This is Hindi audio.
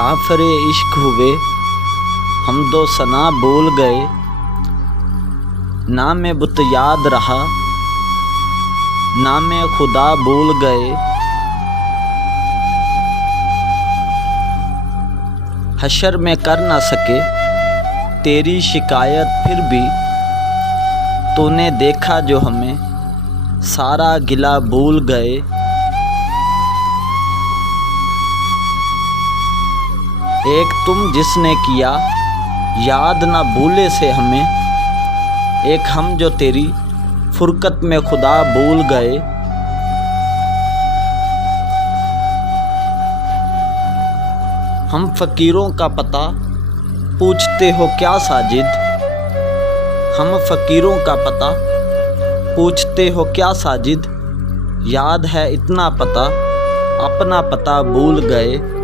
काफिर इश्क हुए हम दो सना भूल गए, नाम बुत याद रहा नाम खुदा भूल गए। हशर में कर ना सके तेरी शिकायत, फिर भी तूने देखा जो हमें सारा गिला भूल गए। एक तुम जिसने किया याद ना भूले से हमें, एक हम जो तेरी फुरकत में खुदा भूल गए। हम फ़कीरों का पता पूछते हो क्या साजिद, हम फ़कीरों का पता पूछते हो क्या साजिद, याद है इतना पता अपना पता भूल गए।